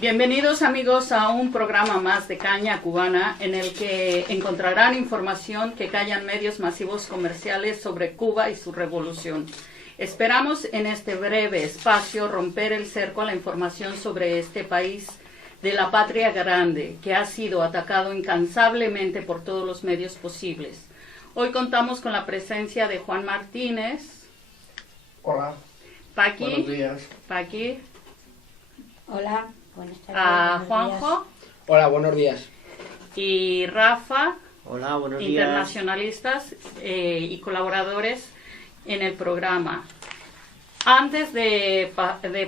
Bienvenidos amigos a un programa más de Caña Cubana en el que encontrarán información que callan medios masivos comerciales sobre Cuba y su revolución. Esperamos en este breve espacio romper el cerco a la información sobre este país de la patria grande que ha sido atacado incansablemente por todos los medios posibles. Hoy contamos con la presencia de Juan Martínez. Hola. Paqui. Buenos días. Paqui. Hola. Buenas tardes. A Juanjo. Días. Hola, buenos días. Y Rafa. Hola, buenos días. Internacionalistas y colaboradores en el programa. Antes de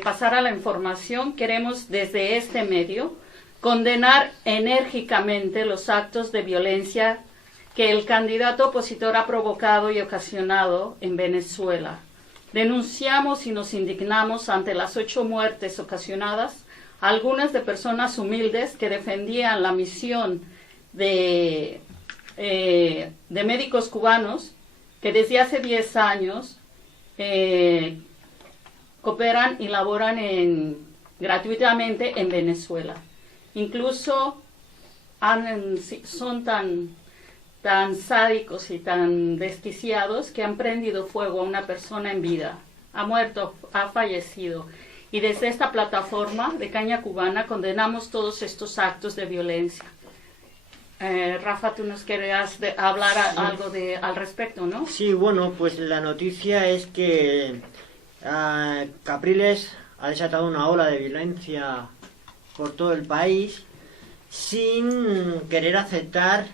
pasar a la información, queremos desde este medio condenar enérgicamente los actos de violencia que el candidato opositor ha provocado y ocasionado en Venezuela. Denunciamos y nos indignamos ante las 8 muertes ocasionadas, algunas de personas humildes que defendían la misión de médicos cubanos que desde hace 10 años cooperan y laboran gratuitamente en Venezuela. Incluso son tan sádicos y tan desquiciados que han prendido fuego a una persona en vida. Ha muerto, ha fallecido. Y desde esta plataforma de Caña Cubana condenamos todos estos actos de violencia. Rafa, tú nos querías hablar algo al respecto, ¿no? Sí, bueno, pues la noticia es que Capriles ha desatado una ola de violencia por todo el país sin querer aceptar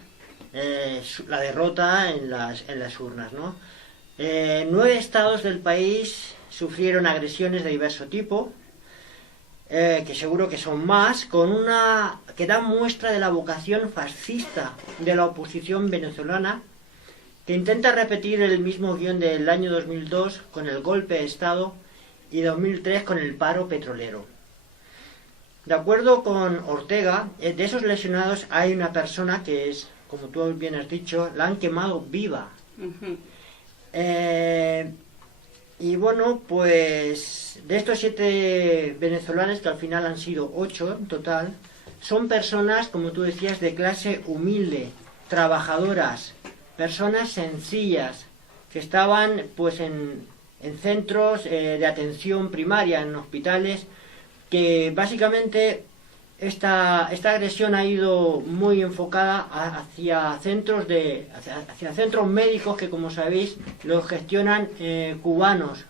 la derrota en las urnas, ¿no? 9 estados del país sufrieron agresiones de diverso tipo, que seguro que son más, que dan muestra de la vocación fascista de la oposición venezolana, que intenta repetir el mismo guión del año 2002 con el golpe de Estado y 2003 con el paro petrolero. De acuerdo con Ortega, de esos lesionados hay una persona que es, como tú bien has dicho, la han quemado viva. Uh-huh. Y bueno, pues de estos 7 venezolanos, que al final han sido 8 en total, son personas, como tú decías, de clase humilde, trabajadoras, personas sencillas, que estaban pues en centros de atención primaria, en hospitales, que básicamente esta agresión ha ido muy enfocada hacia centros médicos que, como sabéis, los gestionan cubanos.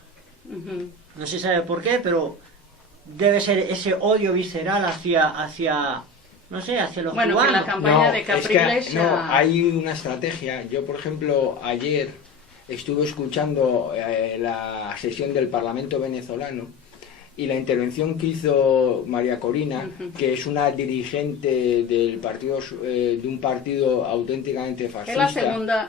Uh-huh. No se sabe por qué, pero debe ser ese odio visceral hacia los cubanos. Bueno, que la campaña de Capriles hay una estrategia. Yo, por ejemplo, ayer estuve escuchando la sesión del Parlamento venezolano y la intervención que hizo María Corina, uh-huh, que es una dirigente del partido, de un partido auténticamente fascista. Es la segunda,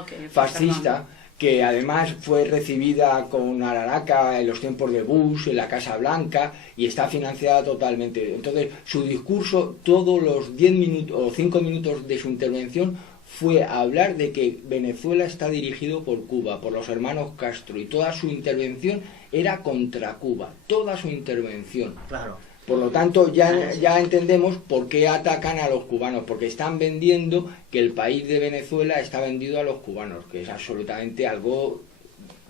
okay, fascista, perdón, que además fue recibida con Araraca en los tiempos de Bush, en la Casa Blanca, y está financiada totalmente. Entonces, su discurso, todos los 10 minutos o 5 minutos de su intervención, fue hablar de que Venezuela está dirigido por Cuba, por los hermanos Castro, y toda su intervención era contra Cuba, toda su intervención. Claro. Por lo tanto, ya entendemos por qué atacan a los cubanos, porque están vendiendo que el país de Venezuela está vendido a los cubanos, que es absolutamente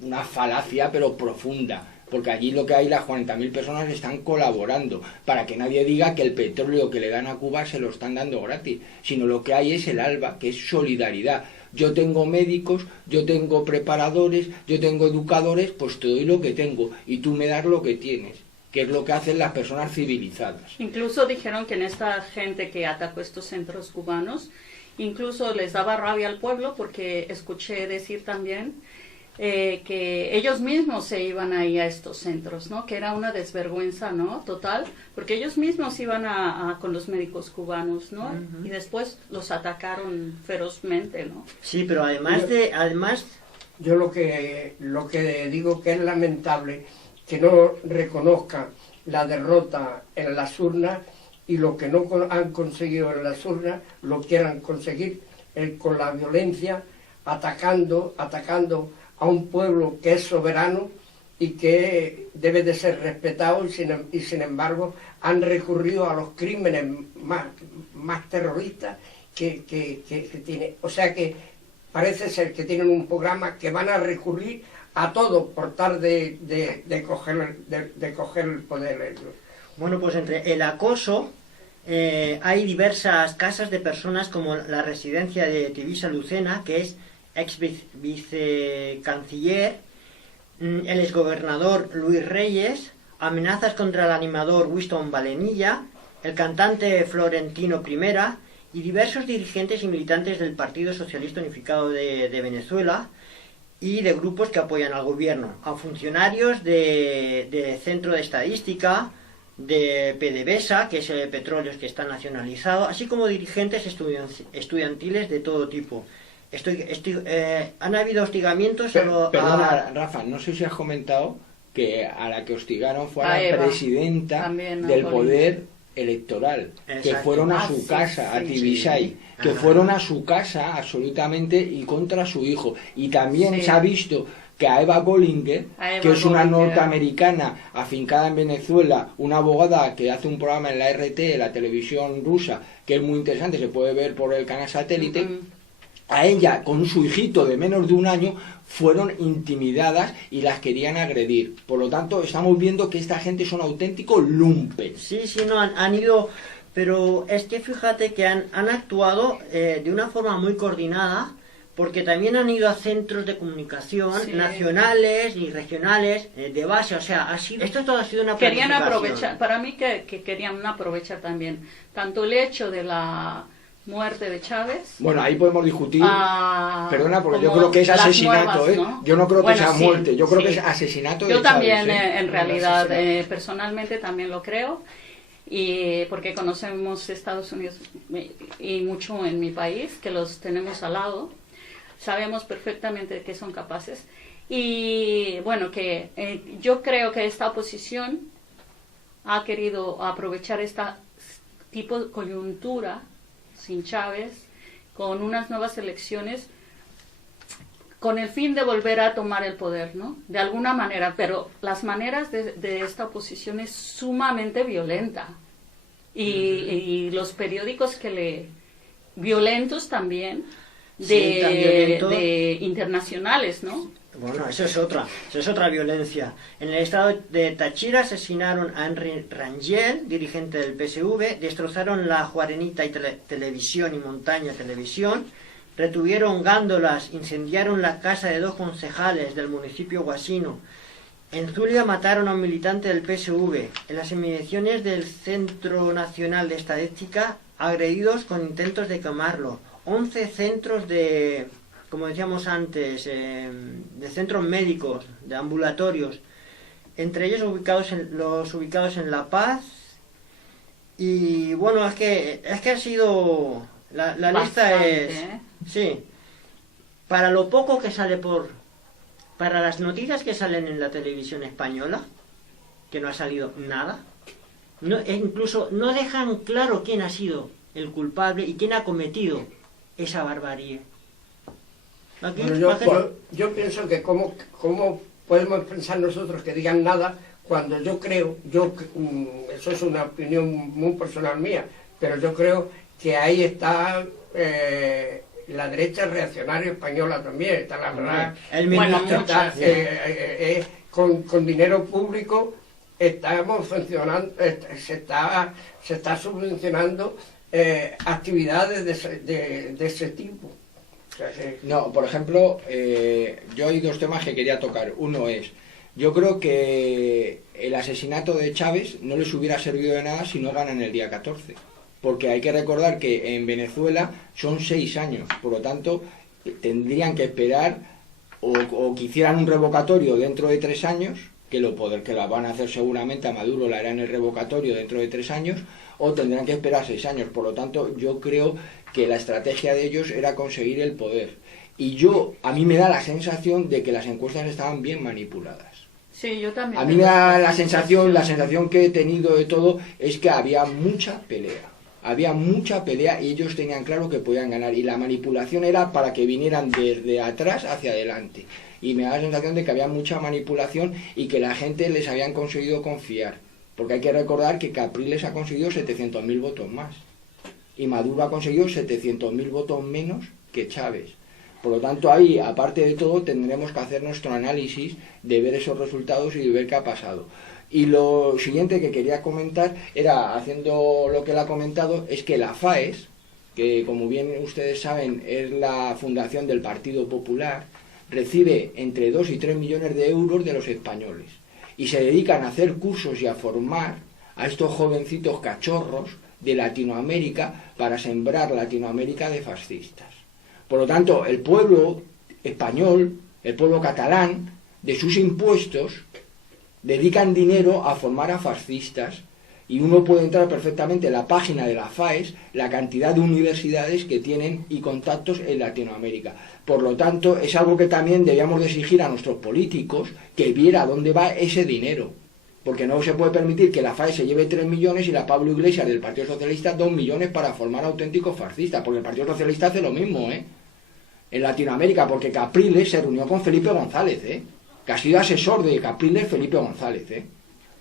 una falacia, pero profunda. Porque allí lo que hay, las 40.000 personas están colaborando, para que nadie diga que el petróleo que le dan a Cuba se lo están dando gratis, sino lo que hay es el ALBA, que es solidaridad. Yo tengo médicos, yo tengo preparadores, yo tengo educadores, pues te doy lo que tengo, y tú me das lo que tienes, que es lo que hacen las personas civilizadas. Incluso dijeron que en esta gente que atacó estos centros cubanos, incluso les daba rabia al pueblo, porque escuché decir también que ellos mismos se iban ahí a estos centros, ¿no? Que era una desvergüenza, ¿no? Total, porque ellos mismos iban con los médicos cubanos, ¿no? Uh-huh. Y después los atacaron ferozmente, ¿no? Sí, pero además yo lo que digo que es lamentable que no reconozcan la derrota en las urnas y lo que no han conseguido en las urnas lo quieran conseguir con la violencia, atacando a un pueblo que es soberano y que debe de ser respetado y sin embargo han recurrido a los crímenes más terroristas que tiene. O sea que parece ser que tienen un programa que van a recurrir a todo por tal de coger el poder. Bueno, pues entre el acoso hay diversas casas de personas como la residencia de Tivisa Lucena, que es ex vicecanciller, el exgobernador Luis Reyes, amenazas contra el animador Winston Valenilla, el cantante Florentino Primera y diversos dirigentes y militantes del Partido Socialista Unificado de Venezuela y de grupos que apoyan al gobierno, a funcionarios de Centro de Estadística, de PDVSA, que es petróleos que está nacionalizado, así como dirigentes estudiantiles de todo tipo. Han habido hostigamientos. Perdona, Rafa, no sé si has comentado que a la que hostigaron fue a la presidenta del poder electoral. Exacto. Que fueron a su casa, a Tibisay, que fueron a su casa absolutamente y contra su hijo. Y también se ha visto que a Eva Bollinger, que es una norteamericana afincada en Venezuela, una abogada que hace un programa en la RT, la televisión rusa, que es muy interesante, se puede ver por el canal satélite, a ella con su hijito de menos de un año fueron intimidadas y las querían agredir. Por lo tanto, estamos viendo que esta gente son auténticos lumpes. Sí, no, han ido, pero es que fíjate que han actuado de una forma muy coordinada, porque también han ido a centros de comunicación nacionales y regionales de base, o sea, esto todo ha sido una querían aprovechar, para mí que querían aprovechar también tanto el hecho de la muerte de Chávez. Bueno, ahí podemos discutir, perdona, porque yo creo que es asesinato, nuevas, ¿no? Yo no creo que sea muerte, yo creo que es asesinato de Chávez. Yo también, en realidad, personalmente también lo creo, y porque conocemos Estados Unidos y mucho en mi país, que los tenemos al lado, sabemos perfectamente de qué son capaces, y bueno, que yo creo que esta oposición ha querido aprovechar esta tipo de coyuntura sin Chávez, con unas nuevas elecciones, con el fin de volver a tomar el poder, ¿no? De alguna manera, pero las maneras de esta oposición es sumamente violenta. Y los periódicos violentos también, de internacionales, ¿no? Bueno, eso es otra violencia. En el estado de Táchira asesinaron a Henry Rangel, dirigente del PSV, destrozaron la Juarenita y Televisión y Montaña Televisión, retuvieron gándolas, incendiaron la casa de 2 concejales del municipio Guasino. En Zulia mataron a un militante del PSV. En las inmediaciones del Centro Nacional de Estadística, agredidos con intentos de quemarlo. 11 centros como decíamos antes, de centros médicos, de ambulatorios, entre ellos los ubicados en La Paz. Y bueno, es que ha sido la lista es sí, para lo poco que sale para las noticias que salen en la televisión española, que no ha salido nada, incluso no dejan claro quién ha sido el culpable y quién ha cometido esa barbarie. Bueno, yo pienso que cómo podemos pensar nosotros que digan nada cuando yo creo, eso es una opinión muy personal mía, pero yo creo que ahí está la derecha reaccionaria española también, está la verdad, con dinero público estamos funcionando, se está subvencionando actividades de ese tipo. No, por ejemplo, yo hay 2 temas que quería tocar. Uno es, yo creo que el asesinato de Chávez no les hubiera servido de nada si no ganan el día 14. Porque hay que recordar que en Venezuela son 6 años. Por lo tanto, tendrían que esperar o que hicieran un revocatorio dentro de 3 años, que la van a hacer seguramente, a Maduro la harán el revocatorio dentro de 3 años, o tendrán que esperar 6 años. Por lo tanto, yo creo que la estrategia de ellos era conseguir el poder. Y a mí me da la sensación de que las encuestas estaban bien manipuladas. Sí, yo también. A mí me da la sensación que he tenido de todo es que había mucha pelea. había mucha pelea y ellos tenían claro que podían ganar. Y la manipulación era para que vinieran desde atrás hacia adelante. Y me da la sensación de que había mucha manipulación y que la gente les habían conseguido confiar. Porque hay que recordar que Capriles ha conseguido 700.000 votos más. Y Maduro ha conseguido 700.000 votos menos que Chávez. Por lo tanto, ahí, aparte de todo, tendremos que hacer nuestro análisis de ver esos resultados y de ver qué ha pasado. Y lo siguiente que quería comentar era, haciendo lo que él ha comentado, es que la FAES, que como bien ustedes saben es la fundación del Partido Popular, recibe entre 2 y 3 millones de euros de los españoles. Y se dedican a hacer cursos y a formar a estos jovencitos cachorros de Latinoamérica para sembrar Latinoamérica de fascistas. Por lo tanto, el pueblo español, el pueblo catalán, de sus impuestos, dedican dinero a formar a fascistas. Y uno puede entrar perfectamente en la página de la FAES, la cantidad de universidades que tienen y contactos en Latinoamérica. Por lo tanto, es algo que también debíamos de exigir a nuestros políticos, que viera dónde va ese dinero. Porque no se puede permitir que la FAES se lleve 3 millones y la Pablo Iglesias del Partido Socialista 2 millones para formar auténticos fascistas. Porque el Partido Socialista hace lo mismo, en Latinoamérica, porque Capriles se reunió con Felipe González, que ha sido asesor de Capriles Felipe González,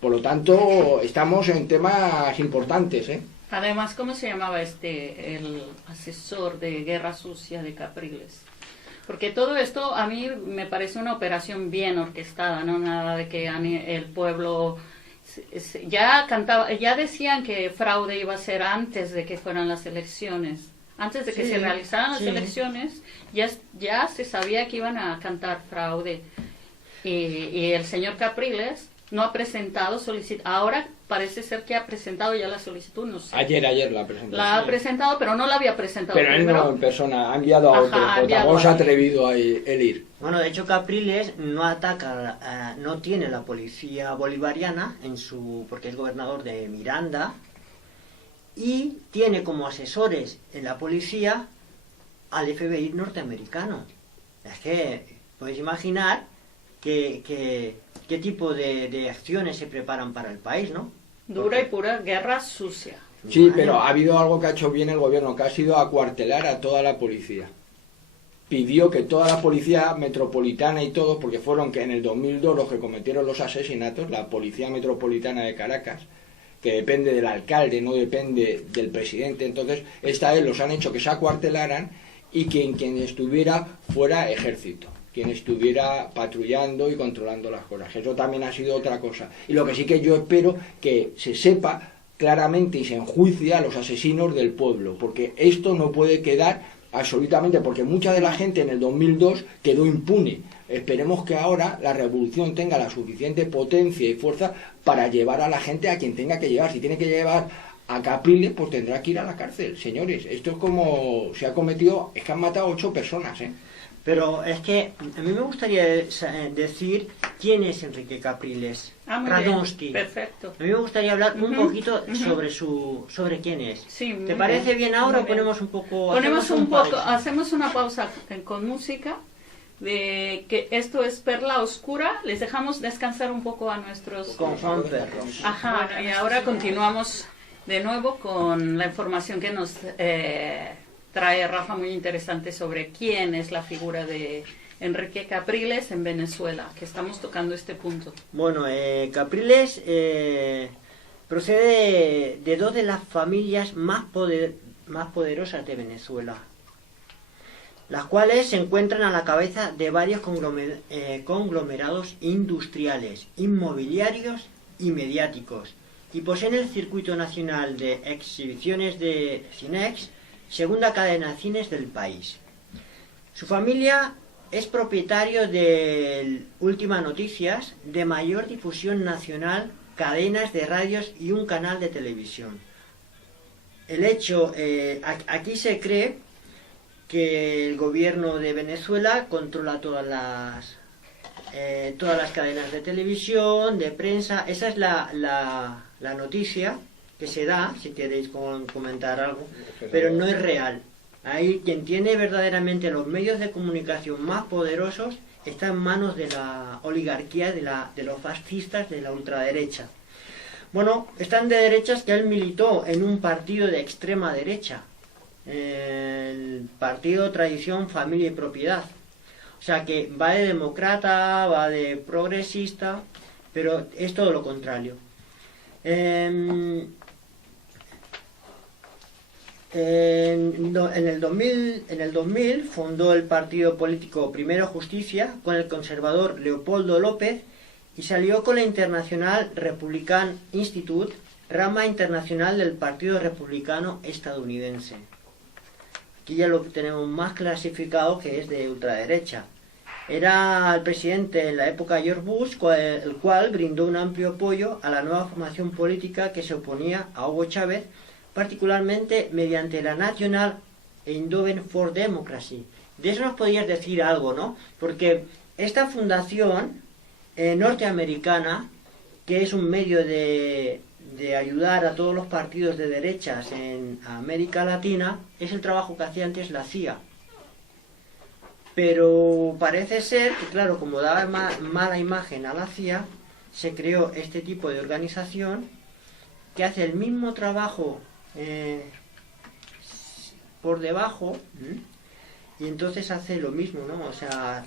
Por lo tanto, estamos en temas importantes, Además, ¿cómo se llamaba el asesor de Guerra Sucia de Capriles? Porque todo esto a mí me parece una operación bien orquestada, no nada de que el pueblo ya decían que fraude iba a ser antes de que fueran las elecciones. Antes de que se realizaran las elecciones, ya se sabía que iban a cantar fraude. Y el señor Capriles no ha presentado solicitud. Ahora parece ser que ha presentado ya la solicitud, no sé. Ayer la presentó. La ha presentado, pero no la había presentado. Pero él no en persona, ha enviado a otro. Tampoco se ha atrevido a él ir. Bueno, de hecho Capriles no ataca, no tiene la policía bolivariana porque es gobernador de Miranda, y tiene como asesores en la policía al FBI norteamericano. Es que podéis imaginar qué tipo de acciones se preparan para el país, ¿no? Dura y pura guerra sucia. Sí, pero ha habido algo que ha hecho bien el gobierno, que ha sido acuartelar a toda la policía. Pidió que toda la policía metropolitana y todo, porque fueron que en el 2002 los que cometieron los asesinatos, la policía metropolitana de Caracas, que depende del alcalde, no depende del presidente, entonces esta vez los han hecho que se acuartelaran y que quien estuviera fuera ejército, quien estuviera patrullando y controlando las cosas. Eso también ha sido otra cosa. Y lo que sí que yo espero que se sepa claramente y se enjuicie a los asesinos del pueblo, porque esto no puede quedar absolutamente, porque mucha de la gente en el 2002 quedó impune. Esperemos que ahora la revolución tenga la suficiente potencia y fuerza para llevar a la gente a quien tenga que llevar. Si tiene que llevar a Capriles, pues tendrá que ir a la cárcel. Señores, esto es como se ha cometido, es que han matado 8 personas, Pero es que a mí me gustaría decir quién es Enrique Capriles. Radonsky. Perfecto. A mí me gustaría hablar un poquito sobre quién es. Sí, ¿Te parece bien ahora o ponemos un poco? Hacemos una pausa con música. De que esto es Perla Oscura, les dejamos descansar un poco a nuestros... Con Juan Perros. Ajá, y ahora continuamos de nuevo con la información que nos trae Rafa, muy interesante sobre quién es la figura de Enrique Capriles en Venezuela, que estamos tocando este punto. Bueno, Capriles procede de 2 de las familias más poderosas de Venezuela, las cuales se encuentran a la cabeza de varios conglomerados industriales, inmobiliarios y mediáticos, y poseen el circuito nacional de exhibiciones de Cinex, segunda cadena de cines del país. Su familia es propietario de Última Noticias, de mayor difusión nacional, cadenas de radios y un canal de televisión. El hecho, aquí se cree que el gobierno de Venezuela controla todas las cadenas de televisión, de prensa. Esa es la noticia que se da, si queréis comentar algo, pero no es real. Ahí quien tiene verdaderamente los medios de comunicación más poderosos está en manos de la oligarquía, de los fascistas, de la ultraderecha. Bueno, es tan de derechas que él militó en un partido de extrema derecha, el partido Tradición, Familia y Propiedad. O sea que va de demócrata, va de progresista, pero es todo lo contrario. En el 2000 fundó el partido político Primero Justicia con el conservador Leopoldo López y salió con la International Republican Institute, rama internacional del Partido Republicano estadounidense. Aquí ya lo tenemos más clasificado, que es de ultraderecha. Era el presidente en la época George Bush, el cual brindó un amplio apoyo a la nueva formación política que se oponía a Hugo Chávez, particularmente mediante la National Endowment for Democracy. De eso nos podrías decir algo, ¿no? Porque esta fundación norteamericana, que es un medio de ayudar a todos los partidos de derechas en América Latina, es el trabajo que hacía antes la CIA. Pero parece ser que, claro, como daba mala imagen a la CIA, se creó este tipo de organización que hace el mismo trabajo por debajo, y entonces hace lo mismo, ¿no? O sea,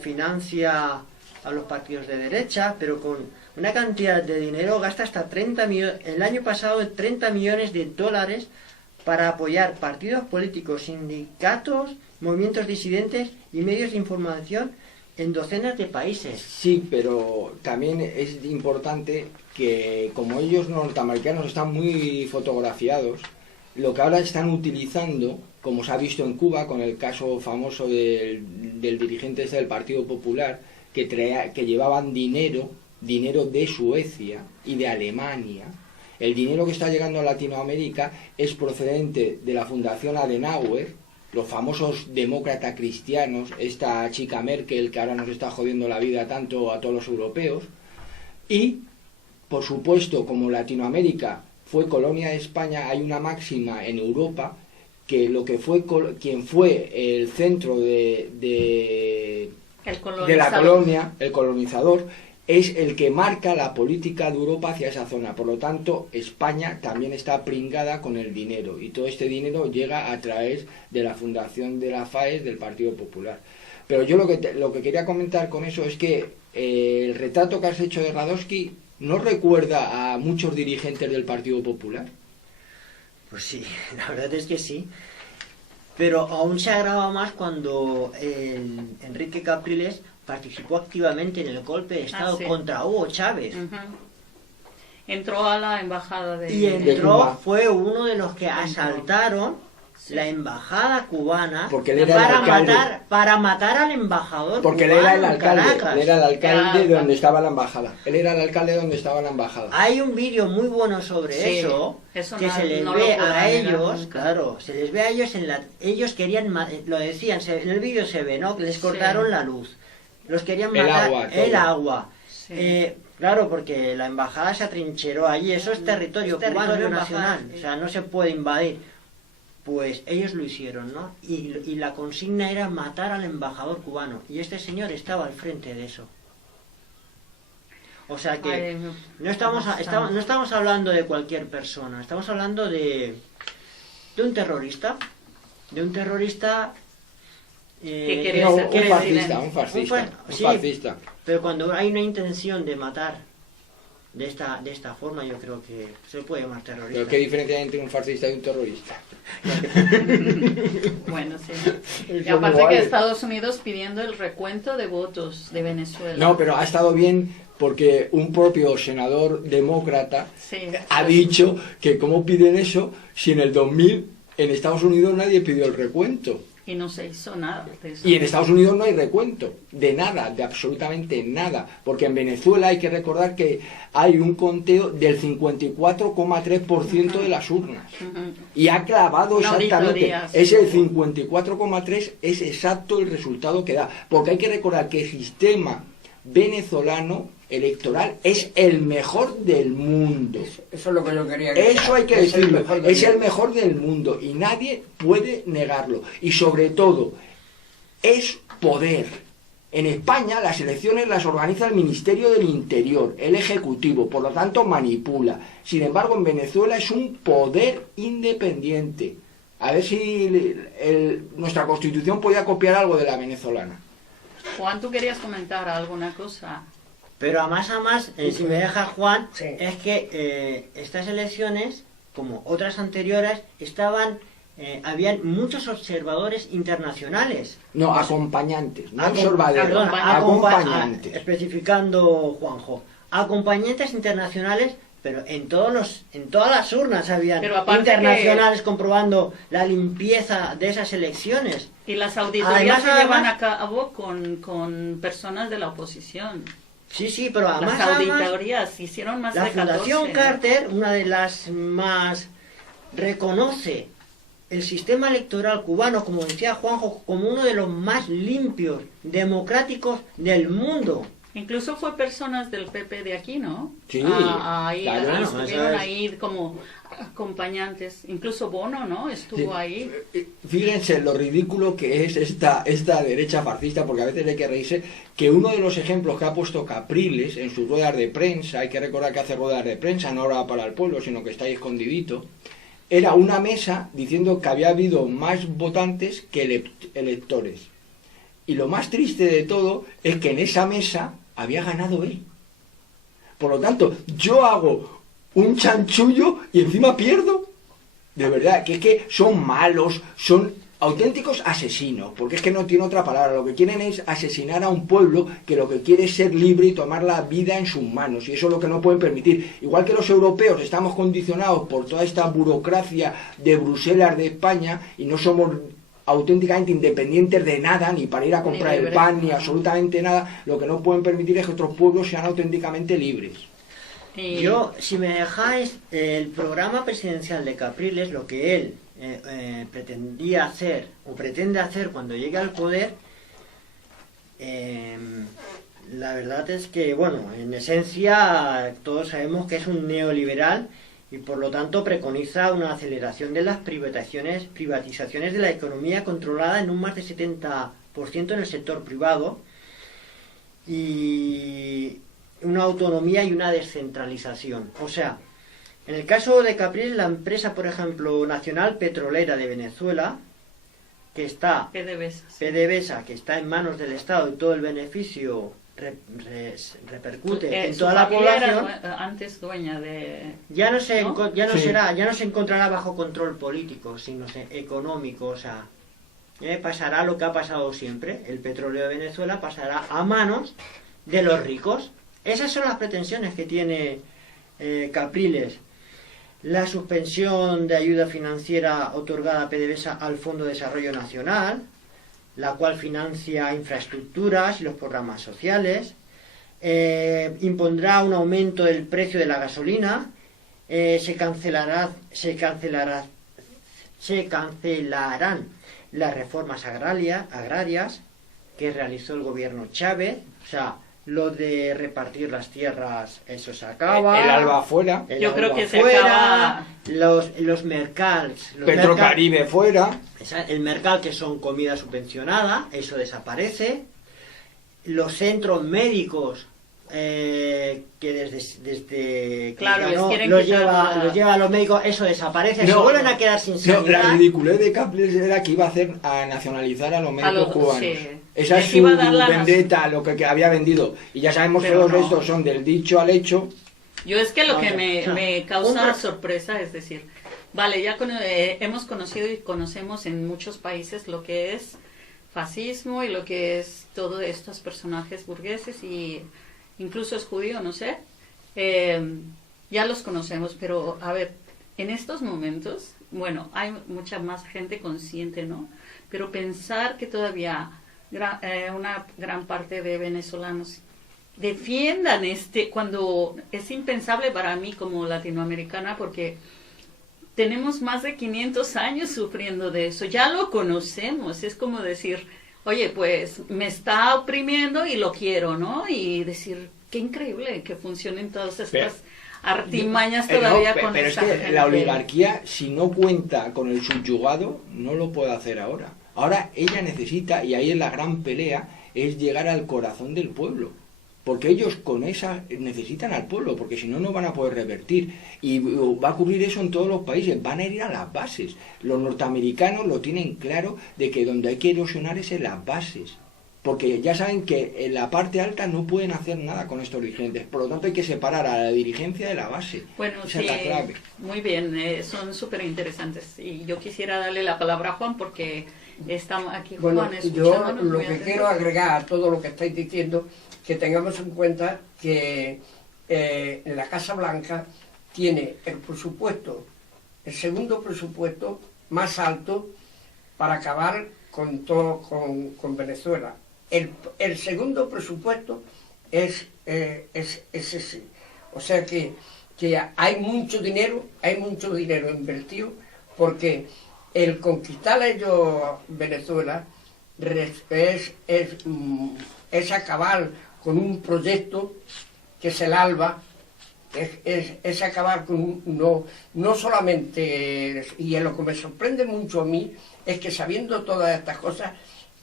financia a los partidos de derecha, pero con una cantidad de dinero, gasta hasta 30 millones, el año pasado 30 millones de dólares para apoyar partidos políticos, sindicatos, movimientos disidentes y medios de información en docenas de países. Sí, pero también es importante que, como ellos norteamericanos están muy fotografiados, lo que ahora están utilizando, como se ha visto en Cuba con el caso famoso del dirigente del Partido Popular, que llevaban dinero de Suecia y de Alemania. El dinero que está llegando a Latinoamérica es procedente de la Fundación Adenauer, los famosos demócratas cristianos, esta chica Merkel que ahora nos está jodiendo la vida tanto a todos los europeos, y, por supuesto, como Latinoamérica fue colonia de España, hay una máxima en Europa que quien fue el centro de la colonia, el colonizador, es el que marca la política de Europa hacia esa zona. Por lo tanto, España también está pringada con el dinero, y todo este dinero llega a través de la fundación de la FAES del Partido Popular. Pero yo lo que quería comentar con eso es que el retrato que has hecho de Radowski no recuerda a muchos dirigentes del Partido Popular. Pues sí, la verdad es que sí. Pero aún se agrava más cuando Enrique Capriles participó activamente en el golpe de Estado contra Hugo Chávez. Entró a la embajada de... Y entró, fue uno de los que asaltaron la embajada cubana para matar al embajador porque cubano. Él era el alcalde de donde estaba la embajada. Hay un vídeo muy bueno sobre eso que se les ve a ellos, se les ve a ellos ellos querían, lo decían, en el vídeo se ve, ¿no? Que les cortaron la luz. Los querían matar, el agua. Claro, porque la embajada se atrincheró allí, eso es territorio cubano nacional, o sea, no se puede invadir. Pues ellos lo hicieron, ¿no? Y la consigna era matar al embajador cubano, y este señor estaba al frente de eso. O sea que no estamos hablando de cualquier persona, estamos hablando de un terrorista, un fascista. Pero cuando hay una intención de matar de esta forma, yo creo que se puede llamar terrorista. ¿Pero qué diferencia hay entre un fascista y un terrorista? Bueno, sí. Y aparte que Estados Unidos pidiendo el recuento de votos de Venezuela. No, pero ha estado bien porque un propio senador demócrata ha dicho que cómo piden eso si en el 2000 en Estados Unidos nadie pidió el recuento. Y no se hizo nada de eso. Y en Estados Unidos no hay recuento, de nada, de absolutamente nada. Porque en Venezuela hay que recordar que hay un conteo del 54,3% de las urnas. Y ha clavado exactamente. Es el 54,3%, es exacto el resultado que da. Porque hay que recordar que el sistema venezolano electoral es el mejor del mundo. Eso es lo que yo quería decir. Eso hay que decirlo. Es el mejor del mundo y nadie puede negarlo. Y sobre todo, es poder. En España las elecciones las organiza el Ministerio del Interior, el Ejecutivo, por lo tanto manipula. Sin embargo, en Venezuela es un poder independiente. A ver si nuestra Constitución podía copiar algo de la venezolana. Juan, ¿tú querías comentar alguna cosa? Pero a más, si me deja Juan, Sí. es que estas elecciones, como otras anteriores, habían muchos observadores internacionales. No, acompañantes, no Acom- observadores, perdón, acompañantes. especificando Juanjo, acompañantes internacionales, pero en todas las urnas habían Pero aparte internacionales comprobando la limpieza de esas elecciones. Y las auditorías Además, se llevan a cabo con personas de la oposición. Sí, pero además, Las auditorías hicieron más la de 14. Fundación Carter, una de las más, reconoce el sistema electoral cubano, como decía Juanjo, como uno de los más limpios, democráticos del mundo. Incluso fue personas del PP de aquí, ¿no? Sí, Ahí claro, estuvieron eso es. ahí como acompañantes. Incluso Bono, ¿no? Estuvo Sí. ahí. Fíjense lo ridículo que es esta derecha fascista, porque a veces hay que reírse, que uno de los ejemplos que ha puesto Capriles en sus ruedas de prensa, hay que recordar que hace ruedas de prensa, no ahora para el pueblo, sino que está ahí escondidito, era una mesa diciendo que había habido más votantes que electores. Y lo más triste de todo es que en esa mesa había ganado él. Por lo tanto, yo hago un chanchullo y encima pierdo. De verdad, que es que son malos, son auténticos asesinos, porque es que no tiene otra palabra. Lo que quieren es asesinar a un pueblo que lo que quiere es ser libre y tomar la vida en sus manos, y eso es lo que no pueden permitir. Igual que los europeos estamos condicionados por toda esta burocracia de Bruselas, de España, y no somos auténticamente independientes de nada, ni para ir a comprar el pan, ni absolutamente nada. Lo que no pueden permitir es que otros pueblos sean auténticamente libres. Y Yo, si me dejáis, el programa presidencial de Capriles, lo que él pretendía hacer, o pretende hacer cuando llegue al poder, la verdad es que, bueno, en esencia todos sabemos que es un neoliberal y por lo tanto preconiza una aceleración de las privatizaciones de la economía controlada en un más de 70% en el sector privado y una autonomía y una descentralización. O sea, en el caso de Capriles, la empresa, por ejemplo, Nacional Petrolera de Venezuela, que está, PDVSA, que está en manos del Estado y todo el beneficio repercute en toda la población. Era antes dueña de... Ya no se Sí. encontrará bajo control político, sino económico, o sea, pasará lo que ha pasado siempre, el petróleo de Venezuela pasará a manos de los ricos. Esas son las pretensiones que tiene Capriles. La suspensión de ayuda financiera otorgada a PDVSA al Fondo de Desarrollo Nacional, la cual financia infraestructuras y los programas sociales, impondrá un aumento del precio de la gasolina, se cancelarán las reformas agrarias que realizó el gobierno Chávez, o sea, lo de repartir las tierras, eso se acaba. El Alba fuera, Yo creo que se acaba. Los mercals. Petrocaribe fuera. El mercal, que son comida subvencionada, eso desaparece. Los centros médicos, que desde Claro, que les quieren los quitar lleva a los médicos, eso desaparece. Se No, vuelven a quedar sin No, sanidad. la ridiculez de Capriles era que iba a nacionalizar a los médicos los- cubanos. sí. Esa Les es su iba a dar la vendetta, lo que había vendido. Y ya sabemos Pero que los no. restos son del dicho al hecho. Yo es que lo que Vamos, me causa una- sorpresa es decir, vale, ya hemos conocido y conocemos en muchos países lo que es fascismo y lo que es todos estos personajes burgueses y incluso es judío, no sé. Ya los conocemos, pero a ver, en estos momentos, bueno, hay mucha más gente consciente, ¿no? Pero pensar que todavía una gran parte de venezolanos defiendan cuando es impensable para mí como latinoamericana, porque tenemos más de 500 años sufriendo de eso, ya lo conocemos, es como decir, oye, pues me está oprimiendo y lo quiero, ¿no? Y decir, qué increíble que funcionen todas estas artimañas todavía con pero es esta que gente. la oligarquía, si no cuenta con el subyugado, no lo puede hacer ahora. Ahora ella necesita, y ahí es la gran pelea, es llegar al corazón del pueblo. Porque ellos con esa necesitan al pueblo, porque si no, no van a poder revertir. Y va a ocurrir eso en todos los países, van a ir a las bases. Los norteamericanos lo tienen claro de que donde hay que erosionar es en las bases. Porque ya saben que en la parte alta no pueden hacer nada con estos dirigentes. Por lo tanto hay que separar a la dirigencia de la base. Bueno, esa sí, es la clave. muy bien, son súper interesantes. Y yo quisiera darle la palabra a Juan porque estamos aquí, Bueno, Juan, yo escuchándonos lo muy que atento. quiero agregar a todo lo que estáis diciendo, que tengamos en cuenta que la Casa Blanca tiene el presupuesto, el segundo presupuesto más alto para acabar con todo, con Venezuela. El segundo presupuesto es ese. O sea que hay mucho dinero invertido, porque el conquistar ellos Venezuela es acabar con un proyecto que es el ALBA, es acabar con no solamente, y en lo que me sorprende mucho a mí, es que sabiendo todas estas cosas,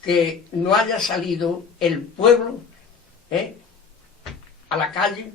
que no haya salido el pueblo a la calle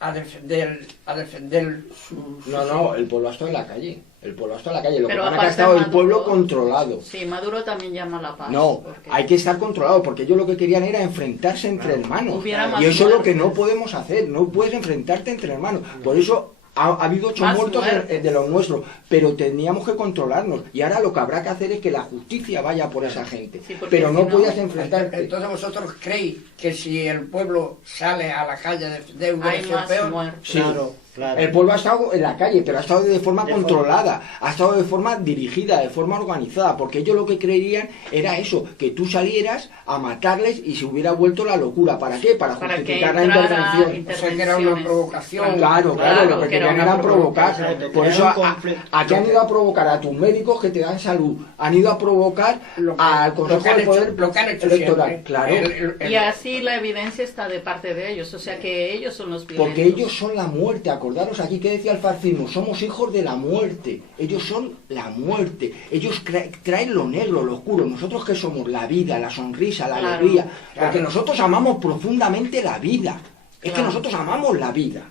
a defender sus... No, el pueblo ha estado en la calle. El pueblo ha estado en la calle. Lo que Pero pasa es que ha aparte estado el Maduro- pueblo controlado. Sí, Maduro también llama a la paz. No, porque- hay que estar controlado, porque ellos lo que querían era enfrentarse entre hermanos. Hubiera más Y eso es lo que muertes. no podemos hacer, no puedes enfrentarte entre hermanos. Por eso ha habido 8 Más muertos muertes. de los nuestros, pero teníamos que controlarnos. Y ahora lo que habrá que hacer es que la justicia vaya por esa gente. Sí, porque Pero si no no- podías enfrentarte. Entonces vosotros creéis que si el pueblo sale a la calle a defender un Hay derecho más peor, muertes. Sí. Claro. El pueblo ha estado en la calle, pero ha estado de forma De controlada, ha estado de forma dirigida, de forma organizada, porque ellos lo que creían era eso, que tú salieras a matarles y se hubiera vuelto la locura. ¿Para qué? Para Para que justificar la entrara intervención. o sea que era una provocación. Claro, lo que que era querían una era provocar. Exacto, Por crear eso un conflicto. aquí han ido a provocar a tus médicos que te dan salud, han ido a provocar Lo que- al lo Consejo que han de hecho- Poder lo que han hecho Electoral. siempre. Claro. Y así la evidencia está de parte de ellos, o sea que ellos son los violentos. Porque ellos son la muerte, acordaros aquí que decía el fascismo, somos hijos de la muerte, ellos son la muerte, ellos traen lo negro, lo oscuro, nosotros que somos la vida, la sonrisa, la Claro, alegría, claro. porque nosotros amamos profundamente la vida, es que Claro. nosotros amamos la vida,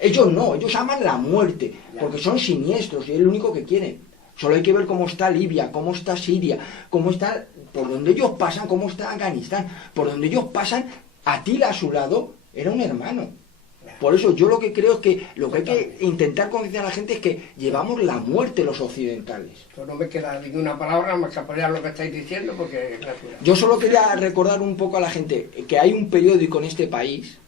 ellos no, ellos aman la muerte, porque son siniestros y es lo único que quieren. Solo hay que ver cómo está Libia, cómo está Siria, cómo está, por donde ellos pasan, cómo está Afganistán, por donde ellos pasan, Atila a su lado era un hermano. Por eso yo lo que creo es que lo que hay que intentar concienciar a la gente es que llevamos la muerte los occidentales. Pues no me queda ninguna palabra más que apoyar lo que estáis diciendo, porque es natural. Yo solo quería recordar un poco a la gente que hay un periódico en este país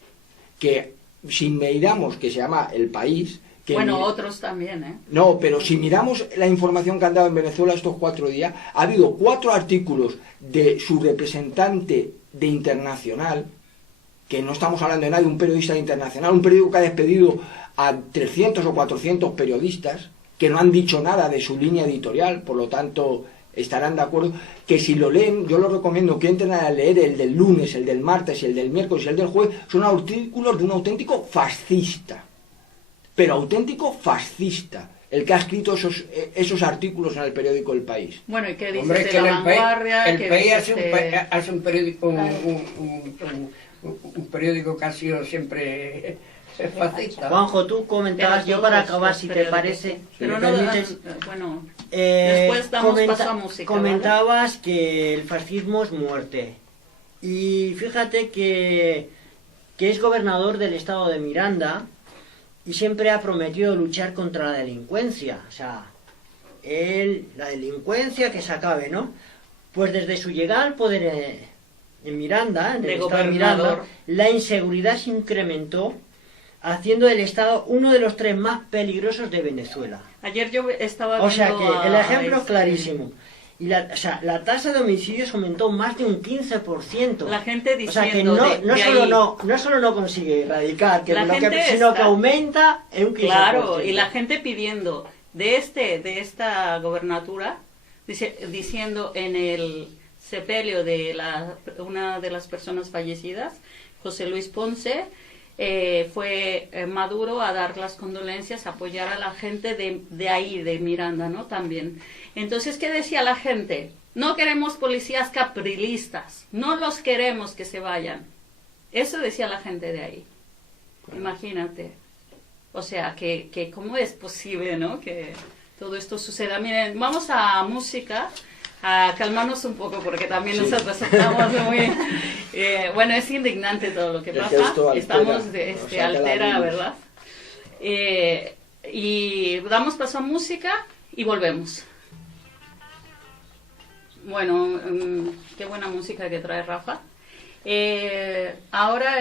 que, si miramos, que se llama El País... Que Bueno, otros también, ¿eh? No, pero si miramos la información que han dado en Venezuela estos 4 días, ha habido 4 artículos de su representante de Internacional, que no estamos hablando de nadie, un periodista de Internacional, un periódico que ha despedido a 300 o 400 periodistas, que no han dicho nada de su línea editorial, por lo tanto estarán de acuerdo, que si lo leen, yo les recomiendo que entren a leer el del lunes, el del martes, el del miércoles y el del jueves, son artículos de un auténtico fascista, pero auténtico fascista, el que ha escrito esos artículos en el periódico El País. Bueno, ¿y qué dices Hombre, de que la vanguardia? el ¿Qué país dices hace un periódico, Claro. un periódico que ha sido siempre fascista. Juanjo, tú comentabas, yo para acabar, si te parece, Pero me no, permites, bueno, eh, después damos paso a música, comentabas que el fascismo es muerte. Y fíjate que es gobernador del estado de Miranda y siempre ha prometido luchar contra la delincuencia. O sea, la delincuencia que se acabe, ¿no? Pues desde su llegada al poder en Miranda, en De el estado de gobernador. Miranda, la inseguridad se incrementó, haciendo del estado uno de los 3 más peligrosos de Venezuela. Ayer yo estaba O sea viendo que el a ejemplo es este- clarísimo. Y la tasa de homicidios aumentó más de un 15%. La gente o sea que diciendo no solo no consigue erradicar, La sino gente que está- aumenta en un 15%. Claro, y la gente pidiendo de esta gobernatura, diciendo en el sepelio de una de las personas fallecidas, José Luis Ponce, fue Maduro a dar las condolencias, a apoyar a la gente de ahí, de Miranda, ¿no? También. Entonces, ¿qué decía la gente? No queremos policías caprilistas, no los queremos que se vayan. Eso decía la gente de ahí. Imagínate. O sea, que cómo es posible, ¿no? Que todo esto suceda. Miren, vamos a música, a calmarnos un poco, porque también nosotros estamos muy... bueno, es indignante todo lo que pasa. Estamos altera, ¿verdad? Y damos paso a música y volvemos. Bueno, qué buena música que trae Rafa. Ahora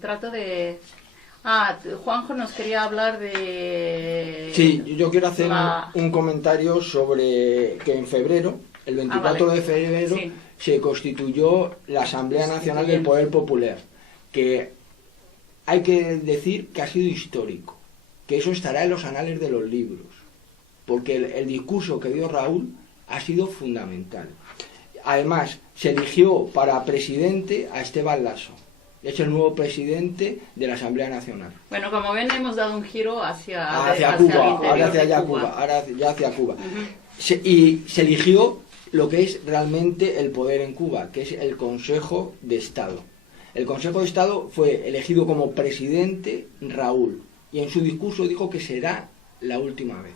trato de... Juanjo nos quería hablar de... Sí, yo quiero hacer un comentario sobre que en febrero, el 24 de febrero, sí, se constituyó la Asamblea Nacional del Poder Popular, que hay que decir que ha sido histórico, que eso estará en los anales de los libros, porque el discurso que dio Raúl ha sido fundamental. Además, se eligió para presidente a Esteban Lasso. Es el nuevo presidente de la Asamblea Nacional. Bueno, como ven, hemos dado un giro hacia Cuba, ahora hacia Cuba. Y se eligió lo que es realmente el poder en Cuba, que es el Consejo de Estado. El Consejo de Estado fue elegido como presidente Raúl, y en su discurso dijo que será la última vez.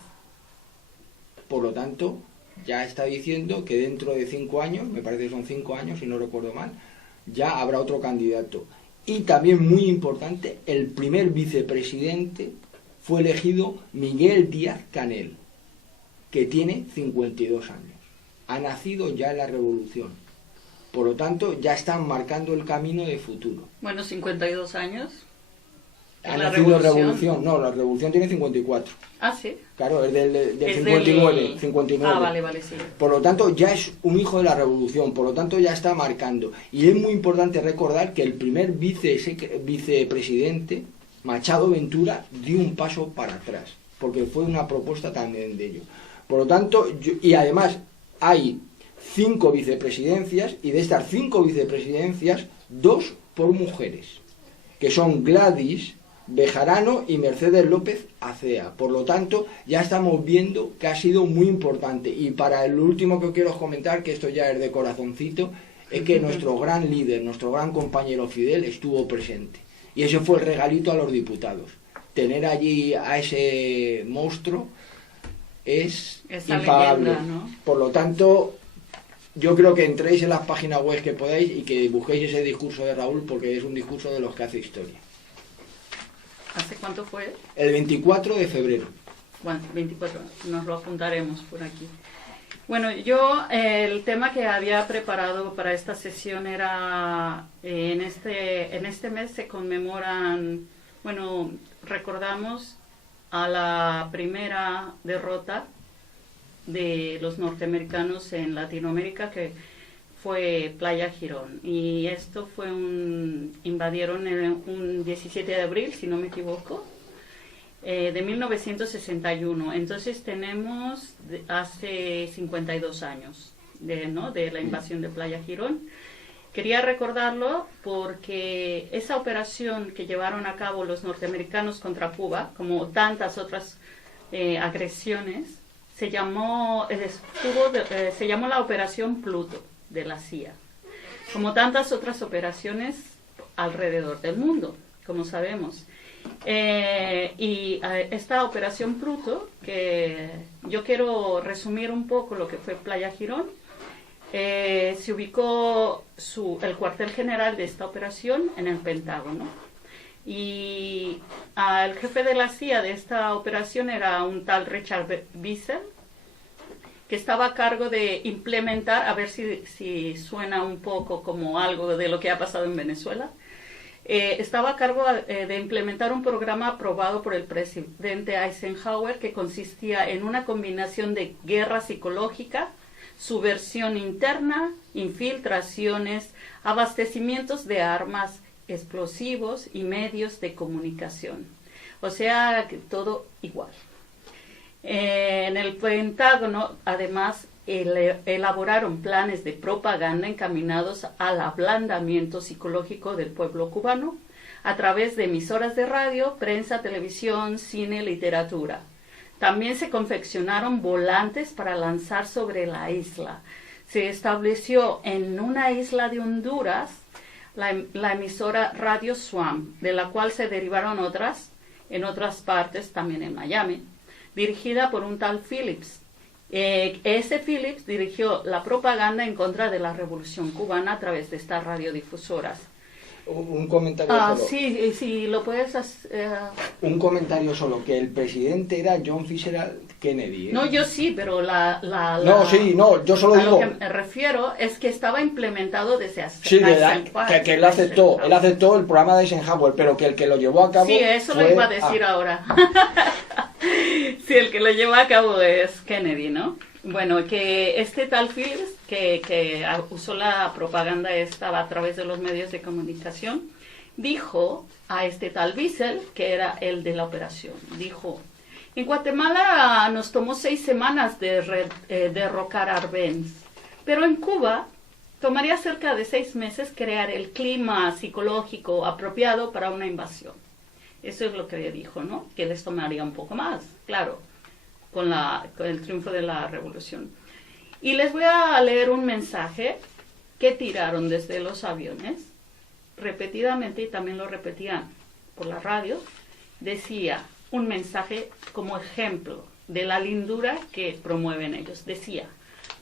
Por lo tanto, ya está diciendo que dentro de 5 años, me parece que son 5 años, si no recuerdo mal, ya habrá otro candidato. Y también muy importante, el primer vicepresidente fue elegido Miguel Díaz-Canel, que tiene 52 años. Ha nacido ya en la revolución. Por lo tanto, ya están marcando el camino de futuro. Bueno, 52 años. ¿Ha nacido la revolución? No, la revolución tiene 54. Ah, sí. Claro, es del 59. Ah, vale, sí. Por lo tanto, ya es un hijo de la revolución, por lo tanto ya está marcando. Y es muy importante recordar que el primer vicepresidente, Machado Ventura, dio un paso para atrás, porque fue una propuesta también de ello. Por lo tanto, y además hay 5 vicepresidencias, y de estas 5 vicepresidencias, 2 por mujeres, que son Gladys Bejarano y Mercedes López Acea. Por lo tanto, ya estamos viendo que ha sido muy importante. Y para el último que quiero comentar, que esto ya es de corazoncito, es que nuestro gran líder, nuestro gran compañero Fidel estuvo presente. Y ese fue el regalito a los diputados. Tener allí a ese monstruo es impagable. Leyenda, ¿no? Por lo tanto, yo creo que entréis en las páginas web que podáis y que busquéis ese discurso de Raúl, porque es un discurso de los que hace historia. ¿Hace cuánto fue? El 24 de febrero. Bueno, 24, nos lo apuntaremos por aquí. Bueno, yo el tema que había preparado para esta sesión era, en este mes se conmemoran, bueno, recordamos a la primera derrota de los norteamericanos en Latinoamérica, que fue Playa Girón, y esto fue invadieron un 17 de abril, si no me equivoco, de 1961. Entonces tenemos hace 52 años de la invasión de Playa Girón. Quería recordarlo porque esa operación que llevaron a cabo los norteamericanos contra Cuba, como tantas otras agresiones, se llamó la Operación Pluto de la CIA, como tantas otras operaciones alrededor del mundo, como sabemos. Y esta Operación Pluto, que yo quiero resumir un poco lo que fue Playa Girón, se ubicó el cuartel general de esta operación en el Pentágono. Y el jefe de la CIA de esta operación era un tal Richard Wiesel, que estaba a cargo de implementar, a ver si suena un poco como algo de lo que ha pasado en Venezuela, estaba a cargo de implementar un programa aprobado por el presidente Eisenhower, que consistía en una combinación de guerra psicológica, subversión interna, infiltraciones, abastecimientos de armas, explosivos y medios de comunicación. O sea, que todo igual. En el Pentágono, además, elaboraron planes de propaganda encaminados al ablandamiento psicológico del pueblo cubano a través de emisoras de radio, prensa, televisión, cine, literatura. También se confeccionaron volantes para lanzar sobre la isla. Se estableció en una isla de Honduras la emisora Radio Swam, de la cual se derivaron otras en otras partes, también en Miami, dirigida por un tal Phillips. Ese Phillips dirigió la propaganda en contra de la Revolución Cubana a través de estas radiodifusoras. Un comentario solo. Sí, lo puedes hacer. Un comentario solo, que el presidente era John Fisher Kennedy. No, yo sí, pero yo solo a digo. lo que me refiero es que estaba implementado desde hace Sí, que él aceptó el programa de Eisenhower, pero que el que lo llevó a cabo. Sí, eso lo iba a decir ahora. Sí, el que lo llevó a cabo es Kennedy, ¿no? Bueno, que este tal Phillips, que usó la propaganda esta a través de los medios de comunicación, dijo a este tal Wiesel, que era el de la operación, dijo: en Guatemala nos tomó 6 semanas derrocar a Arbenz, pero en Cuba tomaría cerca de 6 meses crear el clima psicológico apropiado para una invasión. Eso es lo que dijo, ¿no? Que les tomaría un poco más, claro, con el triunfo de la revolución. Y les voy a leer un mensaje que tiraron desde los aviones, repetidamente, y también lo repetían por la radio. Decía un mensaje como ejemplo de la lindura que promueven ellos. Decía: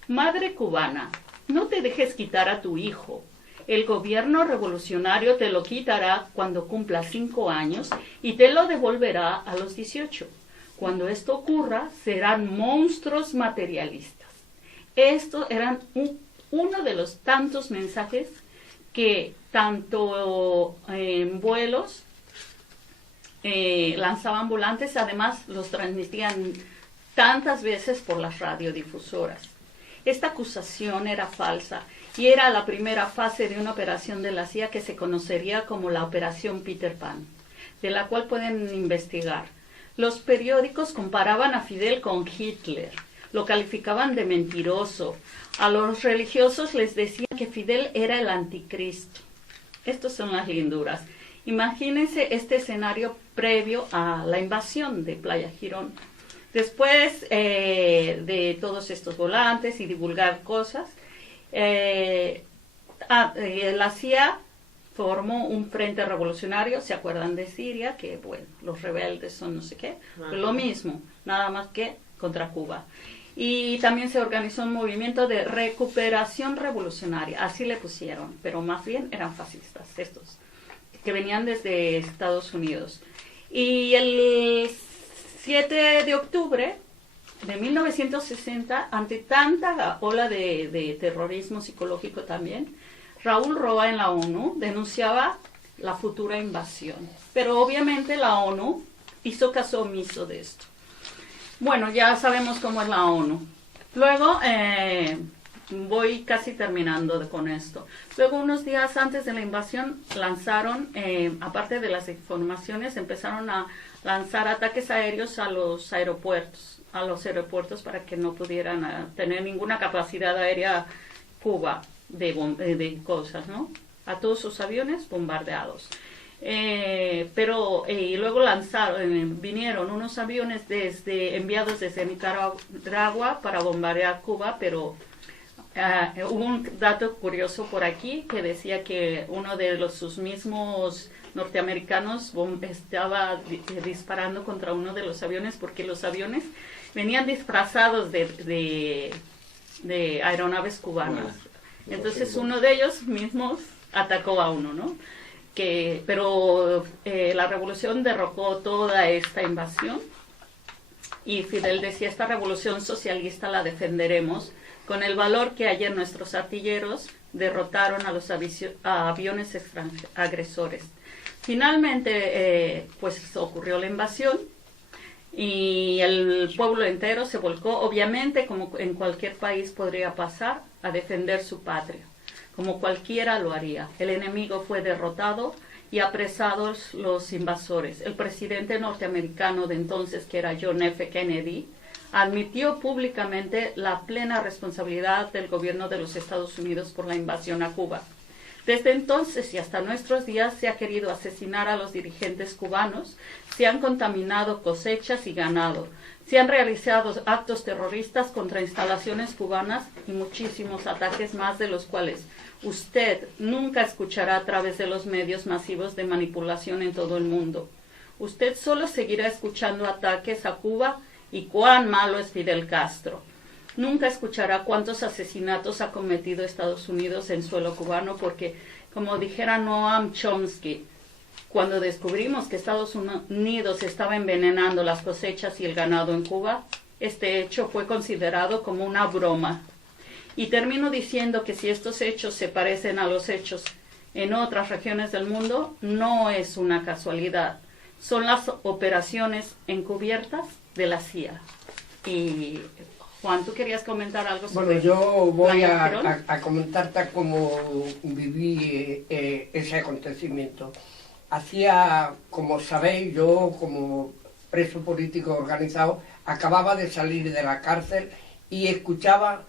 madre cubana, no te dejes quitar a tu hijo. El gobierno revolucionario te lo quitará cuando cumpla 5 años y te lo devolverá a los 18. Cuando esto ocurra, serán monstruos materialistas. Estos eran uno de los tantos mensajes que tanto en vuelos lanzaban volantes, además los transmitían tantas veces por las radiodifusoras. Esta acusación era falsa y era la primera fase de una operación de la CIA que se conocería como la Operación Peter Pan, de la cual pueden investigar. Los periódicos comparaban a Fidel con Hitler, lo calificaban de mentiroso. A los religiosos les decían que Fidel era el anticristo. Estas son las linduras. Imagínense este escenario previo a la invasión de Playa Girón. Después de todos estos volantes y divulgar cosas, la CIA formó un frente revolucionario. ¿Se acuerdan de Siria? Que bueno, los rebeldes son no sé qué. Pues lo mismo, nada más que contra Cuba. Y también se organizó un movimiento de recuperación revolucionaria, así le pusieron, pero más bien eran fascistas estos, que venían desde Estados Unidos. Y el 7 de octubre de 1960, ante tanta ola de terrorismo psicológico también, Raúl Roa en la ONU denunciaba la futura invasión. Pero obviamente la ONU hizo caso omiso de esto. Bueno, ya sabemos cómo es la ONU. Luego, voy casi terminando con esto. Luego, unos días antes de la invasión, lanzaron, aparte de las informaciones, empezaron a lanzar ataques aéreos a los aeropuertos para que no pudieran tener ninguna capacidad aérea Cuba de cosas, ¿no? A todos sus aviones bombardeados. Y luego vinieron unos aviones enviados desde Nicaragua para bombardear Cuba, pero hubo un dato curioso por aquí que decía que uno de sus mismos norteamericanos estaba disparando contra uno de los aviones porque los aviones venían disfrazados de aeronaves cubanas. Entonces uno de ellos mismos atacó a uno, ¿no? Pero la revolución derrocó toda esta invasión y Fidel decía: esta revolución socialista la defenderemos con el valor que ayer nuestros artilleros derrotaron a los aviones agresores. Finalmente, pues ocurrió la invasión y el pueblo entero se volcó, obviamente, como en cualquier país podría pasar, a defender su patria, como cualquiera lo haría. El enemigo fue derrotado y apresados los invasores. El presidente norteamericano de entonces, que era John F. Kennedy, admitió públicamente la plena responsabilidad del gobierno de los Estados Unidos por la invasión a Cuba. Desde entonces y hasta nuestros días se ha querido asesinar a los dirigentes cubanos, se han contaminado cosechas y ganado. Se han realizado actos terroristas contra instalaciones cubanas y muchísimos ataques más de los cuales usted nunca escuchará a través de los medios masivos de manipulación en todo el mundo. Usted solo seguirá escuchando ataques a Cuba y cuán malo es Fidel Castro. Nunca escuchará cuántos asesinatos ha cometido Estados Unidos en suelo cubano porque, como dijera Noam Chomsky, cuando descubrimos que Estados Unidos estaba envenenando las cosechas y el ganado en Cuba, este hecho fue considerado como una broma. Y termino diciendo que si estos hechos se parecen a los hechos en otras regiones del mundo, no es una casualidad. Son las operaciones encubiertas de la CIA. Y Juan, ¿tú querías comentar algo sobre Bueno, yo voy Playa Girón? a comentar tal como viví ese acontecimiento. Hacía, como sabéis, yo como preso político organizado, acababa de salir de la cárcel y escuchaba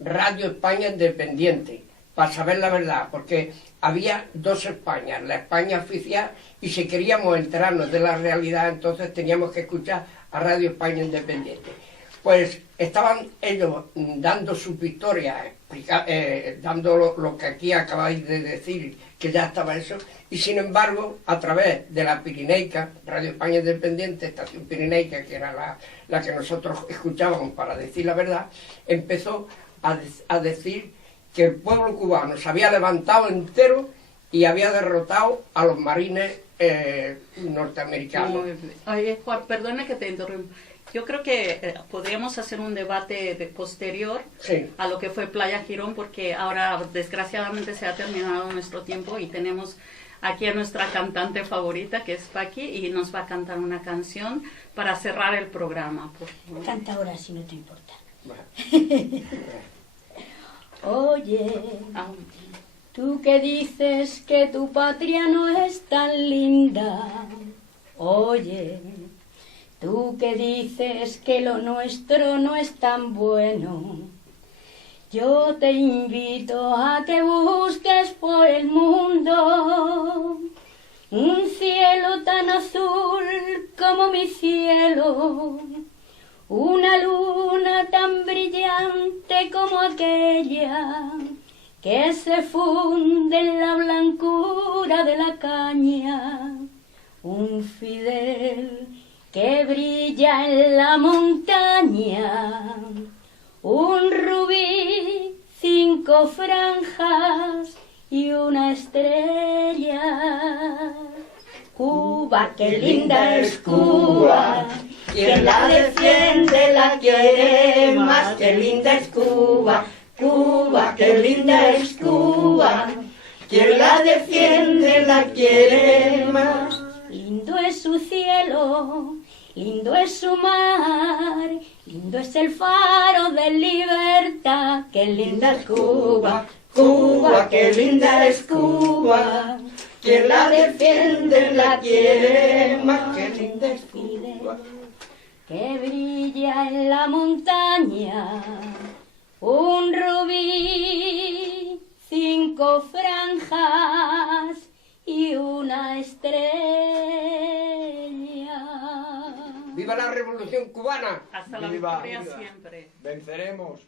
Radio España Independiente, para saber la verdad, porque había dos Españas, la España oficial, y si queríamos enterarnos de la realidad, entonces teníamos que escuchar a Radio España Independiente. Pues estaban ellos dando sus victorias, dando lo que aquí acabáis de decir, que ya estaba eso, y sin embargo, a través de la Pirineica, Radio España Independiente, Estación Pirineica, que era la que nosotros escuchábamos para decir la verdad, empezó a decir que el pueblo cubano se había levantado entero y había derrotado a los marines norteamericanos. Oye, Juan, perdona que te interrumpa. Yo creo que podríamos hacer un debate posterior Sí. a lo que fue Playa Girón, porque ahora desgraciadamente se ha terminado nuestro tiempo y tenemos aquí a nuestra cantante favorita, que es Paqui, y nos va a cantar una canción para cerrar el programa. Por favor. Canta ahora si no te importa. Bueno. Oye, Ah, tú que dices que tu patria no es tan linda. Oye, tú que dices que lo nuestro no es tan bueno. Yo te invito a que busques por el mundo un cielo tan azul como mi cielo, una luna tan brillante como aquella que se funde en la blancura de la caña, un Fidel que brilla en la montaña, un rubí, 5 franjas y una estrella. Cuba, qué linda es Cuba, quien la defiende la quiere más, qué linda es Cuba. Cuba, qué linda es Cuba, quien la defiende la quiere más. Lindo es su cielo, lindo es su mar, lindo es el faro de libertad. Qué linda es Cuba, Cuba, qué linda es Cuba, quien la defiende la quiere más. Qué linda es Cuba, que brilla en la montaña, un rubí, 5 franjas y una estrella. ¡Viva la Revolución Cubana! hasta la Viva, victoria viva. siempre. Venceremos.